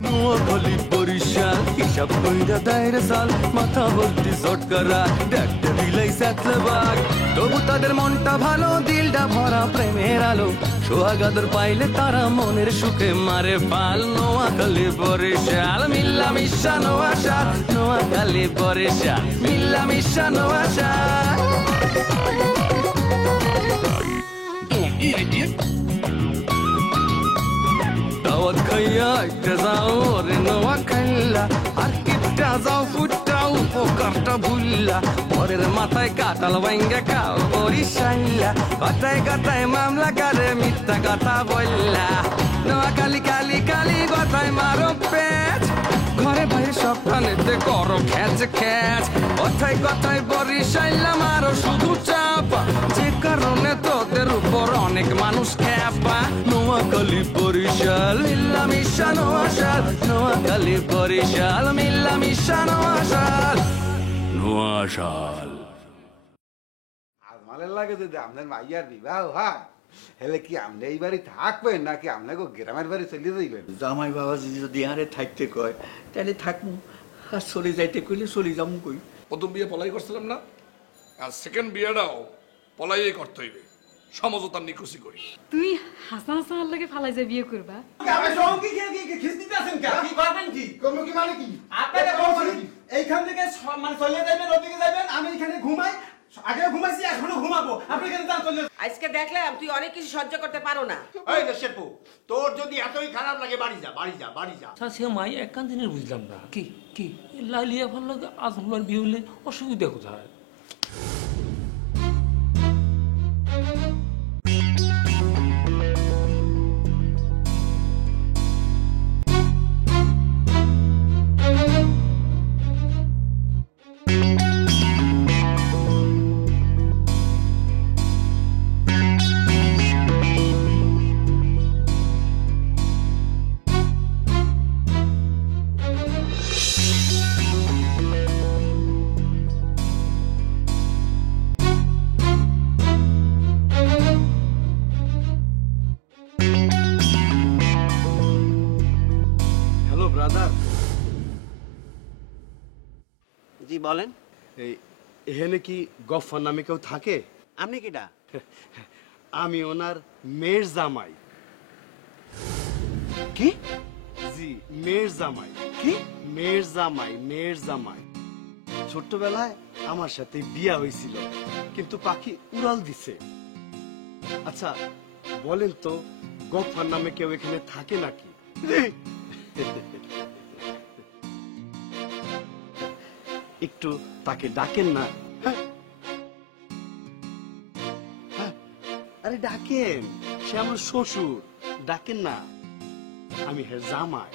নোয়াখালী বরিশাল হিসাব কইরা দায়ের সাল মাথা ভর্তি জটকারা দেখতে দিলাই সাতলে বাঘ তবু তাদের মনটা ভালো দিলটা ভরা প্রেমের আলো সোহাগাদর পাইলে তারা মনের সুখে মারে ফাল নোয়াখালী বরিশাল মিল্লা মিশা নোয়াশাল নোয়াখালী বরিশাল মিল্লা মিশা নোয়াশাল দাওয়াত খাইয়া একটা যাও রে নোয়াখাইলা আর কিপটা যাও ফুটাও পোকারটা ভুললা পরের মাথায় কাটাল ভাঙ্গা খাও বরিশাইলা কথায় কথায় মামলা করে মিথ্যা কথা বললা নোয়াখালী কালি কালি কথায় মারো পেঁচ ঘরে বাইরে সব প্রাণীতে করো খ্যাচ খ্যাচ কথায় কথায় বরিশাইলা মারো শুধু চাপা যে কারণে তোদের উপর অনেক মানুষ খ্যাপা নোয়াখালী বরিশাল মিল্লা মিশা নোয়াশাল নোয়াখালী বরিশাল মিল্লা মিশা নোয়াশাল নোয়াশাল আজমালের লাগে যদি আপনার মাইয়ার বিবাহ হয় হেলে কি আপনি এই বাড়ি থাকবেন নাকি আপনাকে গ্রামের বাড়ি চলে যাইবেন? জামাই বাবাজি যদি আরে থাকতে কয় তাহলে থাকবো, আর চলে যাইতে কইলে চলে যাবো কই। প্রথম বিয়ে পলাই করছিলাম না, আর সেকেন্ড বিয়েটাও পলাইয়ে করতে হইবে, সমঝোতার নিকুচি করি। তুই হাসান হাসানের লাগে ফালাই যা বিয়ে করবা? এইখান থেকে মানে চলে যাবেন, ওদিকে যাবেন, আমি এখানে ঘুমাই, আগে ঘুমাইছি এখনো ঘুমাবো, আপনি এখানে চলে। আজকে দেখলাম তুই অনেক কিছু সহ্য করতে পারো না। এই শেপু, তোর যদি এতই খারাপ লাগে বাড়ি যা, বাড়ি যা, বাড়ি যা। সে মাই একখান দিনের বুঝলাম না, কি কি লাইলিয়া ভালো লাগে, আজ আমার বিয়ে হলে অসুবিধা কোথায়? হ্যালো ব্রাদার, জি বলেন। এই এখানে কি গফফার নামে কেউ থাকে? আপনি কিটা? আমি ওনার মেয়ের জামাই। কি? জি, মেয়ের জামাই। কি? মেয়ের জামাই, মেয়ের জামাই। ছোট্টবেলায় আমার সাথে বিয়া হয়েছিল, কিন্তু পাখি উড়াল দিছে। আচ্ছা বলেন তো, গফফার নামে কেউ এখানে থাকে নাকি? একটু তাকে ডাকেন না। আরে ডাকেন, সে আমার শ্বশুর, ডাকেন না, আমি হের জামাই।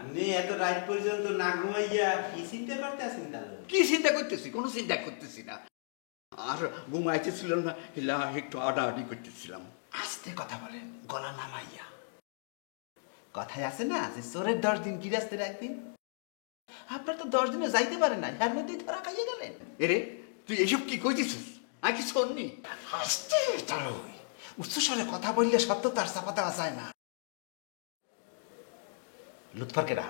আপনি এত রাত পর্যন্ত না ঘুমাইয়া কি চিন্তা করতে আছেন? তাহলে কি চিন্তা করতেছি? কোনো চিন্তা করতেছি না, আর ঘুমাইতেছিল না, হিলা একটু আডাআডি করতেছিলাম। আস্তে কথা বলেন, গলা নামাইয়া। কথায় আছে না যে চোরের 10 দিন গিরাস্তের একদিন। আপনার তো 10 দিনে যাইতে পারে না, এর মধ্যেই ধরা খাইয়ে গেলেন। এরে তুই এসব কি কইতেছিস? আর কি শোননি? আস্তে তার উচ্চস্বরে কথা বললে সত্য তার চাপা দেওয়া যায় না। লুৎফর কেডা?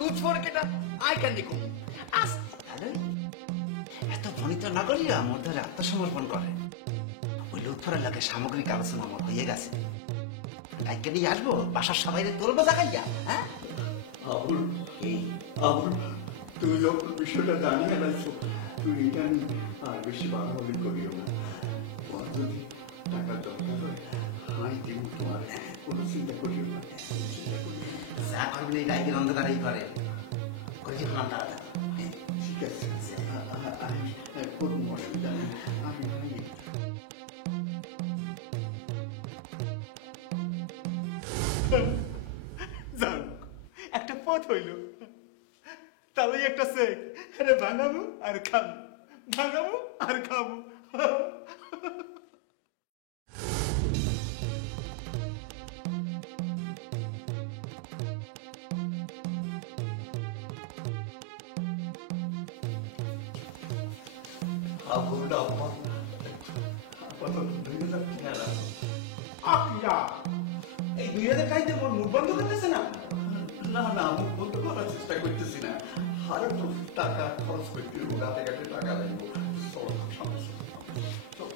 লুৎফর কেডা? আই কেন দেখুন। এত ভণিত নাগরিকরা মোর ধরে আত্মসমর্পণ করে। ওই লুৎফরের লাগে সামগ্রিক আলোচনা আমার হয়ে গেছে। তাইকে নিয়ে আসবো, বাসার সবাই তোর বোঝা খাইয়া। হ্যাঁ আবুল, এই আবুল তুমি যখন বিষয়টা জানিয়ে রাখছো, তুই এটা নিয়ে আর বেশি বাড়াবাড়ি করিও না। তোমার যদি টাকার দরকার হয়, আমি দিব তোমার, কোনো চিন্তা করিও না। যা করবেন এই রাইতের অন্ধকারেই করে করে যে প্ল্যান তারা ঠিক আছে, কোনো অসুবিধা নেই, আমি যান একটা পথ হইল, তাহলে একটা সেক আরে ভাঙাবো আর খাবো, ভাঙাবো আর খাবো। এই 2000 খাইতে মোর মুখ বন্ধ করতেছে না? না না, মুখ বন্ধ করার চেষ্টা করতেছি না, আরো তো টাকা খরচ করতে হবে, গাতে গাতে টাকা লাগবে। চলো, সামনে চলো।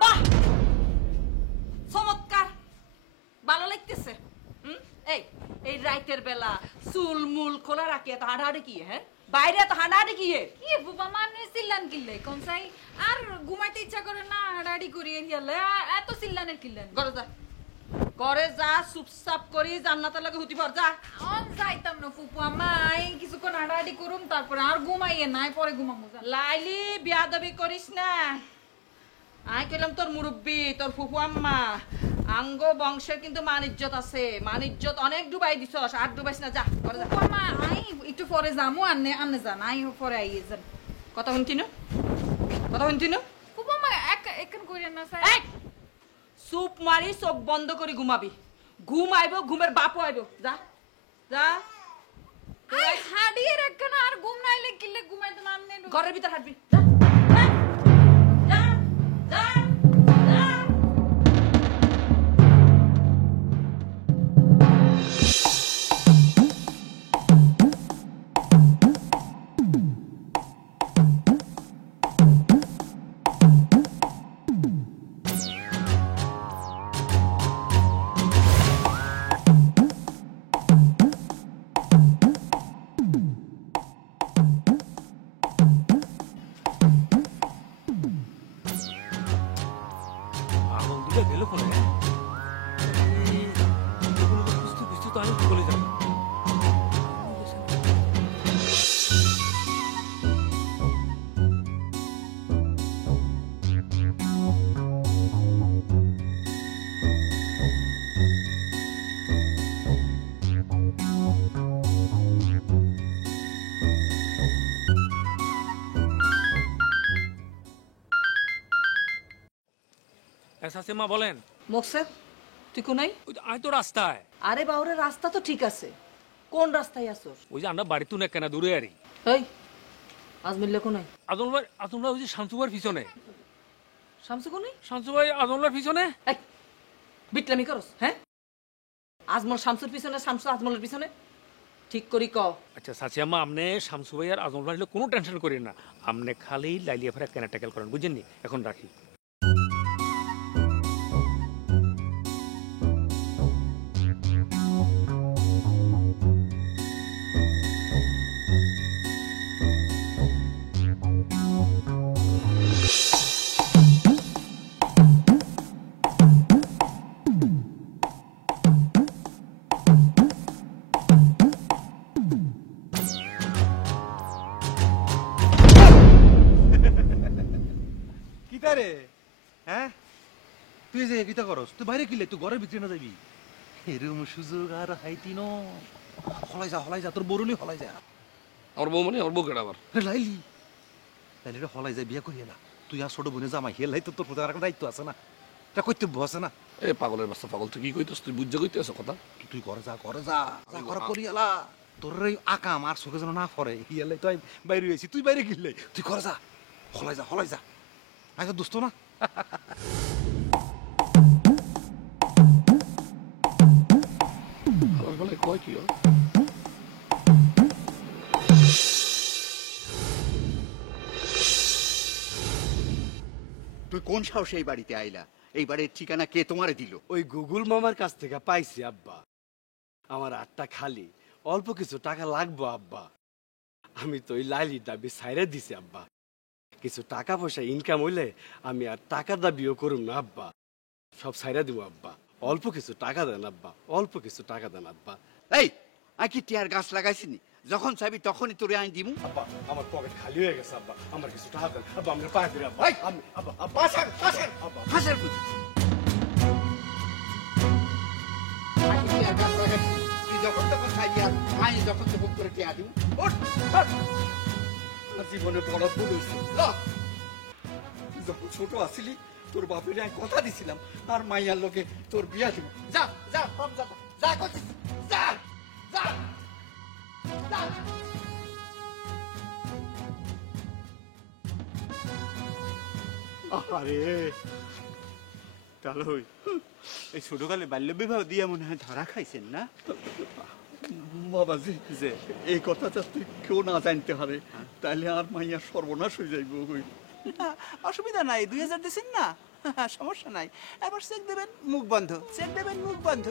বাহ, চমৎকার, ভালো লাগতেছে। এই এই রাইতের বেলা চুল মুল খোলা রাখি এত হাঁটাহাঁটি কি? হ্যাঁ, বাইরে এত হাঁটাহাঁটি কি? কি বুবা মানে চিল্লান কিল্লে কোন চাই আর ঘুমাইতে ইচ্ছা করে না হাড়াড়ি করি এরিয়ালে এত চিল্লানের কিল্লেন ঘরে যা, ঘরে যা, চুপচাপ করি জান্নাতের লাগে হুতি ভর যা। অন যাইতাম না ফুপু আমাই কিছুক্ষণ হাড়াড়ি করুম তারপরে আর ঘুমাইয়ে নাই পরে ঘুমামু। লাইলি বিয়াদবি করিস না। আই কইলাম তোর মুরব্বি, তোর ফুফু আম্মা, আঙ্গ বংশের কিন্তু মান ইজ্জত আছে, মান ইজ্জত অনেক ডুবাই দিছস, আর ডুবাইস না, যা ঘরে যা। ফুপু আমা আই একটু পরে যামু আন্নে আন্নে যান আই পরে আইয়ে যান। কথা শুনতিনু, কথা শুনতিনু। ফুপু আমা একখান কইরেন না স্যার। এই চুপ মারি চোখ বন্ধ করে ঘুমাবি, ঘুম আইব, ঘুমের বাপও আইব, যা যা। আই হাড়িয়ে রাখেন আর ঘুম নাইলে কিল্লে ঘুমাইতে না আন্নে ঘরের ভিতর হাঁটবি, যা যা যা যা যা। আনন্দটা গেল ফলে বুঝতে বুঝতে তো আমি বলে যাব। এসাসে মা বলেন। মোকসেদ, তুই কোনাই? ওই যে আমি তো রাস্তায়। আরে বাউরে, রাস্তা তো ঠিক আছে, কোন রাস্তায় আসোস? ওই যে আমরা বাড়িতে না কেনা দূরে আরি। এই আজমিল্লা কোনাই? আজমলা ওই যে শামসুবার পিছনে। শামসু কোনাই? শামসু ভাই আজমলার পিছনে। এই বিটলামি করস? হ্যাঁ, আজমল শামসুর পিছনে, শামসু আজমলের পিছনে, ঠিক করি ক। আচ্ছা চাচি আম্মা, আপনি শামসু ভাই আর আজমল ভাই কোনো টেনশন করেন না, আপনি খালি লাইলিয়া ফেরা কেনা ট্যাকেল করেন, বুঝেননি? এখন রাখি। কিতা রে? হ্যাঁ, তুই যে কিতা করস? তুই বাইরে কিলে, তুই ঘরের ভিতরে না যাবি? এরম সুযোগ আর হাইতি ন। হলাই যা, তোর বরুলি হলাই যা। আমার বউ মানে আমার বউ কেডা আবার? লাইলি লাইলিটা হলাই যায়, বিয়া করিয়ে না। তুই আর ছোট বোনে জামাই হেলাই তো তোর প্রতি আর একটা দায়িত্ব আছে না, এটা কর্তব্য আছে না। এ পাগলের বাচ্চা পাগল, তুই কি কইতেছ? তুই বুঝে কইতেছ কথা? তুই ঘরে যা ঘরে করিয়ালা। তোর এই আকাম আর চোখে যেন না পড়ে, হিয়ালাই তো বাইরে হয়েছি, তুই বাইরে কিনলে। তুই ঘরে যা, হলাই যা। আচ্ছা দোস্ত না। কয় কি তুই কোন সাহসে এই বাড়িতে আইলা? এই বাড়ির ঠিকানা কে তোমারে দিল? ওই গুগল মামার কাছ থেকে পাইছি আব্বা। আমার আটটা খালি, অল্প কিছু টাকা লাগবো আব্বা। আমি তো ওই লাইলির দাবি ছাইরে দিছি আব্বা। কিছু টাকা পয়সা ইনকাম হইলে আমি আর টাকার দাবিও করুম না আব্বা, সব ছাইরা দিব আব্বা। অল্প কিছু টাকা দেন আব্বা, অল্প কিছু টাকা দেন আব্বা। এই আমি কি টিয়ার গাছ লাগাইছিনি? যখন চাইবি তখনই তোরে আইন দিমু। আব্বা আমার পকেট খালি হয়ে গেছে আব্বা, আমার কিছু টাকা দেন আব্বা। আমরা পায়ে ধরে আব্বা। আমি আব্বা আব্বা আব্বা হাসার বুঝি টিয়ার গাছ লাগাইছি, তুই যখন তখন খাইবি আর আমি যখন তখন করে টিয়া দিমু। ওঠ, ওঠ। আর জীবনে বড় ভুল হয়েছে। তুই যখন ছোট আসিলি তোর বাপের আমি কথা দিছিলাম আর মাইয়ার লোকে তোর বিয়া দিব। যা যা সব যা যা করছিস, যা যা যা। আরে তাহলে এই ছোটকালে বাল্য বিবাহ দিয়ে মনে হয় ধরা খাইছেন না? বাবাজি যে এই কথাটা তুই কেউ না জানতে পারে, তাহলে আর মাইয়া সর্বনাশ হয়ে যাইব। অসুবিধা নাই, 2000 দিছেন না, সমস্যা নাই। এবার চেক দেবেন মুখ বন্ধ, চেক দেবেন মুখ বন্ধ।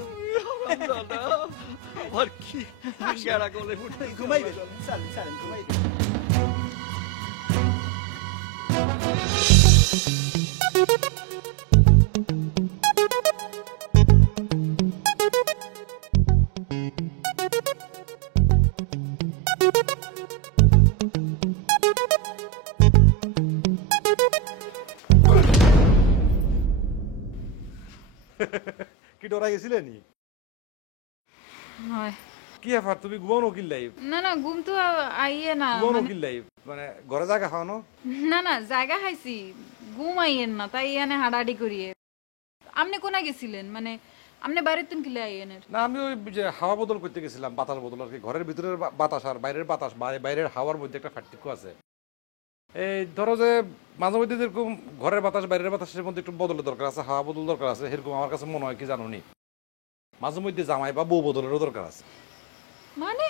আর কি ঘুমাইবেন, চালেন চালেন ঘুমাইবেন। কি ডরা গেছিলে নি? হয় কি ব্যাপার, তুমি ঘুমানো কিল্লাই? না না ঘুম তো আইয়ে না, ঘুমানো কিল্লাই মানে ঘরে জায়গা খাওয়ানো? না না জায়গা খাইছি, ঘুম আইয়েন না, তাই এনে হাডাহাডি করিয়ে। আপনি কোনা গেছিলেন, মানে আপনি বাইরের তুন কিলে আইয়েনের? না আমি ওই যে হাওয়া বদল করতে গেছিলাম, বাতাস বদল আর কি। ঘরের ভিতরের বাতাস আর বাইরের বাতাস, বাইরের হাওয়ার মধ্যে একটা পার্থক্য আছে। এই ধরো যে মাঝে মধ্যে যেরকম ঘরের বাতাস বাইরের বাতাসের মধ্যে একটু বদলের দরকার আছে, হাওয়া বদল দরকার আছে, সেরকম আমার কাছে মনে হয় কি জানো নি, মাঝে মধ্যে জামাই বা বউ বদলেরও দরকার আছে। মানে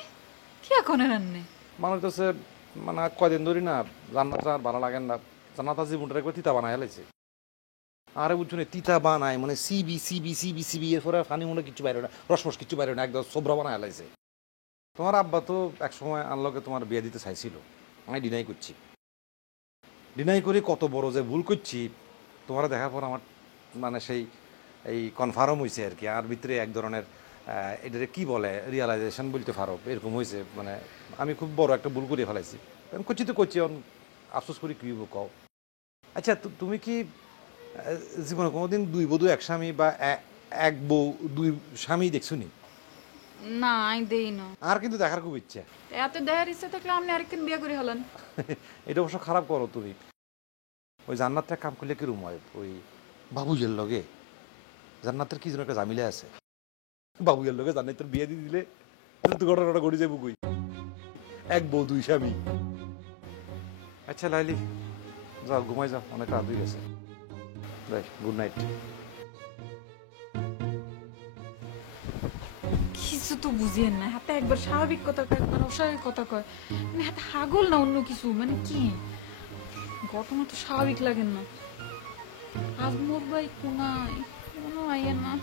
কি এখন রান্নে মানে হচ্ছে মানে কয়দিন ধরি না জান্নাত আর ভালো লাগেন না, জান্নাত জীবনটা একবার তিতা বানায় হেলাইছে। আরে বুঝছো না, তিতা বানায় মানে সিবি সিবি সিবি সিবি, এরপরে ফানি মনে কিছু বাইরে না, রসমস কিছু বাইরে না, একদম সোবরা বানায় হেলাইছে। তোমার আব্বা তো একসময় আনলোকে তোমার বিয়ে দিতে চাইছিল, আমি ডিনাই করছি। ডিনাই করে কত বড় যে ভুল করছি তোমার দেখার পর আমার মানে সেই এই কনফার্ম হয়েছে আর কি। আর ভিতরে এক ধরনের এটারে কি বলে রিয়ালাইজেশন বলতে পারো, এরকম হয়েছে। মানে আমি খুব বড় একটা ভুল করে ফেলাইছি, আমি করছি তো করছি, আফসোস করি কী কও। আচ্ছা তুমি কি জীবনে কোনোদিন দুই বধূ এক স্বামী বা এক বউ দুই স্বামী দেখছো নি? না আই দেই না। আর কিন্তু দেখার খুব ইচ্ছা। এত দেখার ইচ্ছা থাকলে আপনি আরেকদিন বিয়ে করে হলেন। এটা অবশ্য খারাপ করো তুমি। ওই জান্নাতটা কাম করলে কিরম হয়, ওই বাবুজের লগে জান্নাতের কি যেন একটা জামিলা আছে, বাবুজের লগে জান্নাতের বিয়ে দিয়ে দিলে তো ঘটনাটা ঘটে যাবো কই, এক বউ দুই স্বামী। আচ্ছা লাইলি যাও ঘুমাই যাও, অনেক রাত হয়ে গেছে। Good night. কিছু তো বুঝিয়েন না, হাতে একবার স্বাভাবিক কথা কয়, একবার অস্বাভাবিক কথা কয়, মানে হাতে হাগল না অন্য কিছু, মানে কি ঘটনা তো স্বাভাবিক লাগেন না। আজ মোর ভাই কোনায় কোনো আইয়েন না।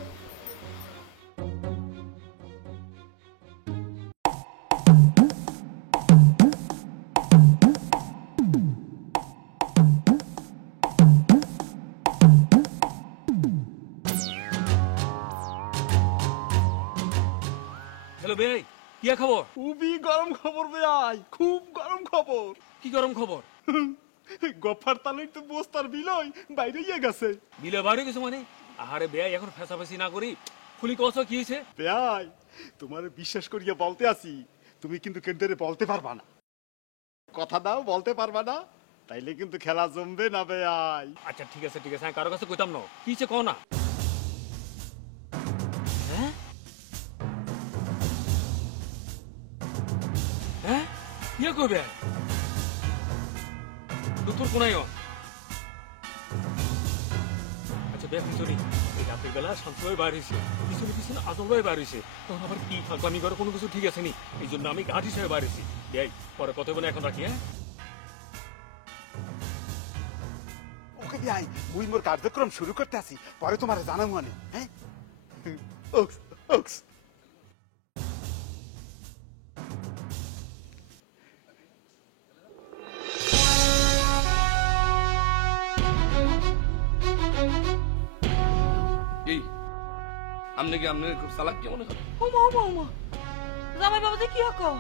হ্যালো ভাই, কি খবর? খুবই গরম খবর ভাই, খুব গরম খবর। কি গরম খবর? গফার তালই তো বস্তার বিলই বাইরে গিয়ে গেছে। বিলে বাইরে কিছু মানে? আহারে ভাই এখন ফেসাফেসি না করি খুলি কছ কি হয়েছে? ভাই তোমার বিশ্বাস করিয়া বলতে আছি, তুমি কিন্তু কেন্দ্রে বলতে পারবা না, কথা দাও বলতে পারবা না, তাইলে কিন্তু খেলা জমবে না ভাই। আচ্ছা ঠিক আছে ঠিক আছে, আমি কারো কাছে কইতাম না, কি হয়েছে কও না। হ্যাঁ হ্যাঁ ইয়ে কইবে দুপুর কোনায়। আচ্ছা বেশ শুনি এই রাত রাতের বেলা শান্ত ভাই বার হয়েছে, পিছনে পিছনে আজল ভাই বার হয়েছে, তখন আবার কি থাকবো আমি ঘরে কোনো কিছু ঠিক আছে নি, এই জন্য আমি ঘাট হিসেবে বার হয়েছি। এই পরে কথা বলে এখন রাখি। হ্যাঁ ওকে বিয়াই, মুই মোর কার্যক্রম শুরু করতে আসি, পরে তোমার জানাবো মানে। হ্যাঁ ওকস ওকস। এই আপনি কি আপনার খুব চালাক কি মনে করেন? ওমা ওমা ওমা, জামাই বাবা যে কি হকো,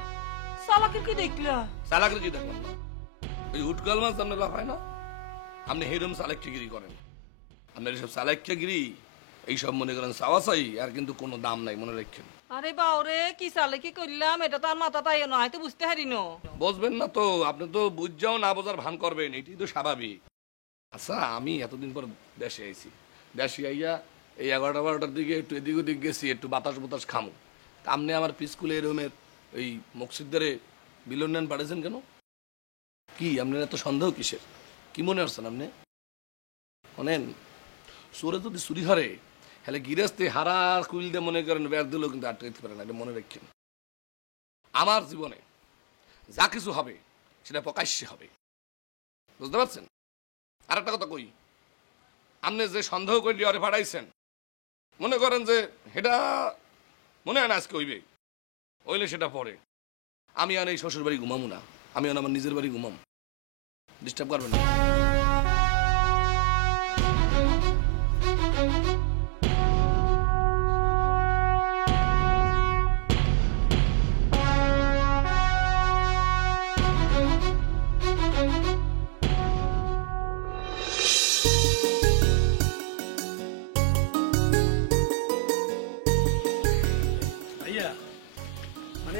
সালাকের কি দেখলা? চালাকের কি দেখলাম না, ওই উটকাল মাছ আপনি লাফায় না, আপনি হেরম চালাকিগিরি করেন। আপনার এইসব চালাকিগিরি এইসব মনে করেন চাওয়াচাই, আর কিন্তু কোনো দাম নাই, মনে রাখেন। আরে বাউরে, কি চালে কি করলাম, এটা তো আর মাথা তাই নয়, তো বুঝতে হারি ন। বুঝবেন না তো, আপনি তো বুঝাও না বোঝার ভান করবেন, এটাই তো স্বাভাবিক। আচ্ছা আমি এতদিন পর দেশে আইছি, দেশে আইয়া এই 11টা-12টার দিকে একটু এদিক ওদিক গেছি, একটু বাতাস বাতাস খামো। তা আপনি আমার স্কুলে এরমের ওই মসজিদদারে বিলন নেন পাঠাইছেন কেন? কি আপনার এত সন্দেহ কিসের? কি মনে হচ্ছেন আপনি? শোনেন, চোরে যদি চুরি হরে, হলে গিরাস্তে হারা কুইল দিয়ে মনে করেন বের দিলেও কিন্তু আটকাইতে পারে না, এটা মনে রাখেন। আমার জীবনে যা কিছু হবে সেটা প্রকাশ্যে হবে, বুঝতে পারছেন? আর একটা কথা কই, আপনি যে সন্দেহ করে ওরে পাঠাইছেন, মনে করেন যে সেটা মনে হয় না আজকে হইবে, হইলে সেটা পরে। আমি আর এই শ্বশুর বাড়ি ঘুমাবো না, আমি আর আমার নিজের বাড়ি ঘুমাম, ডিস্টার্ব করবেন না।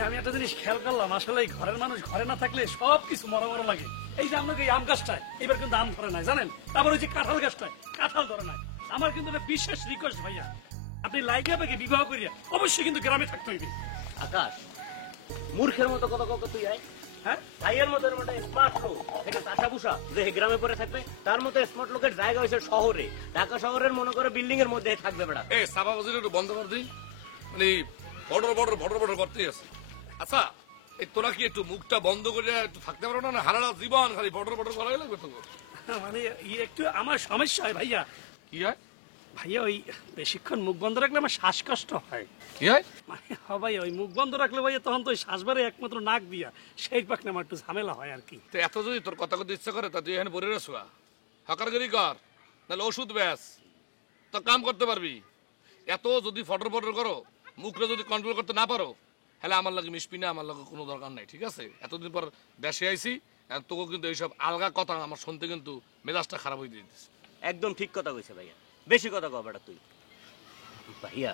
আমি একটা জিনিস খেয়াল করলাম, আসলে ঘরের মানুষ ঘরে না থাকলে সবকিছু মরা মরা লাগে। এই যে আপনাকে এই আম গাছটায় এবার কিন্তু আম ধরে নাই জানেন, তারপর ওই যে কাঁঠাল গাছটায় কাঁঠাল ধরে নাই। আমার কিন্তু একটা বিশেষ রিকোয়েস্ট ভাইয়া, আপনি লাইগা পেকে বিবাহ করিয়া অবশ্যই কিন্তু গ্রামে থাকতে হইবে। আকাশ, মূর্খের মতো কথা কত তুই আয়? হ্যাঁ, ভাইয়ের মতো স্মার্ট লোক এটা টাকা পুষা যে গ্রামে পড়ে থাকবে, তার মতো স্মার্ট লোকের জায়গা হয়েছে শহরে। ঢাকা শহরের মনে করে বিল্ডিং এর মধ্যে থাকবে বেড়া। এ সাবা বাজির একটু বন্ধ করে দিই, মানে বর্ডার করতেই আছে। আচ্ছা এই তোরা কি একটু মুখটা বন্ধ করে একটু থাকতে পারো না? হারাটা জীবন খালি বর্ডার করাই লাগবে তো। মানে একটু আমার সমস্যা হয় ভাইয়া। কি হয় ভাইয়া? ওই বেশিক্ষণ মুখ বন্ধ রাখলে আমার শ্বাসকষ্ট হয়। কি হয়? মানে ভাইয়া ওই মুখ বন্ধ রাখলে ভাইয়া তখন তো ওই শ্বাসবারে একমাত্র নাক দিয়া, সেই পাকলে আমার একটু ঝামেলা হয় আর কি। তো এত যদি তোর কথা কথা ইচ্ছা করে তা তুই এখানে বলে রাখা হকারগিরি কর, নাহলে ওষুধ ব্যাস, তো কাম করতে পারবি। এত যদি ফটর করো, মুখটা যদি কন্ট্রোল করতে না পারো, হলে আমার লাগে মিশবি না, আমার লাগে কোনো দরকার নাই, ঠিক আছে? এতদিন পর দেশে আইসি, তোকে কিন্তু এইসব আলগা কথা আমার শুনতে কিন্তু মেজাজটা খারাপ হয়ে দিতেছে। একদম ঠিক কথা কইছে ভাইয়া, বেশি কথা কও বেটা তুই। ভাইয়া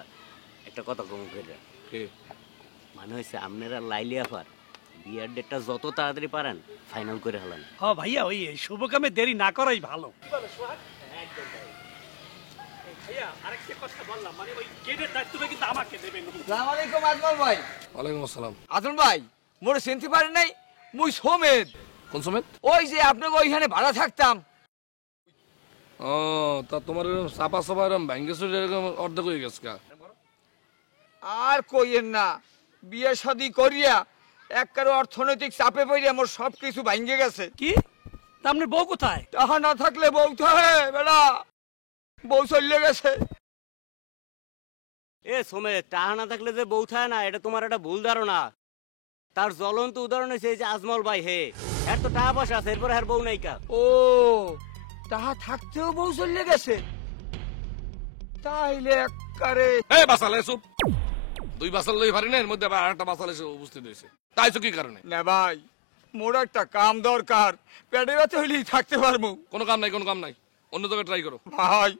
একটা কথা কম করে, মানে হয়েছে আপনারা লাইলি আফার বিয়ার ডেটটা যত তাড়াতাড়ি পারেন ফাইনাল করে হলেন। হ্যাঁ ভাইয়া, ওই শুভ কামে দেরি না করাই ভালো। আরেকটা কথা বললাম, মানে ওই গেটের দায়িত্বটা কিন্তু আমাকে দেবেন। আসসালামু আলাইকুম আজমল ভাই। ওয়ালাইকুম আসসালাম। আসুন ভাই, মোরে চিনতে পারেন নাই? মুই সমেত। কোন সমেত? ওই যে আপনাকে ওইখানে ভাড়া থাকতাম। ও তা তোমার চাপা চাপা এরকম ভেঙ্গে চুরি এরকম অর্ধেক হয়ে গেছে। আর কইেন না, বিয়ে শাদী করিয়া একবারে অর্থনৈতিক চাপে পড়িয়া মোর সবকিছু ভাঙ্গে গেছে। কি? আপনার বউ কোথায়? টাকা না থাকলে বউ থাকে বেড়া, বউ চলে গেছে। এ সোমে, টাকা না থাকলে যে বউ থাকে না, এটা তোমার একটা ভুল ধারণা। তার জ্বলন্ত উদাহরণ হয়েছে এই যে আজমল ভাই। হে, এর তো টাকা পয়সা আছে, এরপরে আর বউ নাইকা। ও, টাকা থাকতেও বউ চলে গেছে? তাইলে একবারে এই বাসাল এসব দুই বাসাল লই পারি না, এর মধ্যে আবার আরেকটা বাসাল এসে উপস্থিত হয়েছে। তাইছো কি কারণে? না ভাই, মোর একটা কাম দরকার, পেটে ব্যথা হইলেই থাকতে পারবো। কোনো কাম নাই, কোনো কাম নাই, অন্য জায়গায় ট্রাই করো। ভাই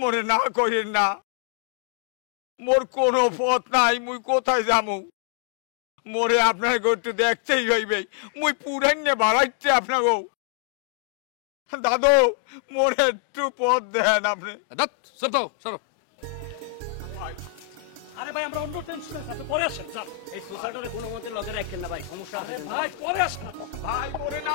মোরে না কইেন না, মোর কোনো পথ নাই, মুই কোথায় যাবো? মোরে আপনার একটু দেখতেই হইবে, মুই পুরাইনে বাড়াইতে আপনাকে। দাদু মোরে একটু পথ দেন আপনি। সরো। আরে ভাই, আমরা অন্য টেনশনের সাথে পরে আসেন। এই সোসাইটির কোনো মতে লগে রাখেন না ভাই, সমস্যা আছে ভাই, পরে আসেন। ভাই মোরে না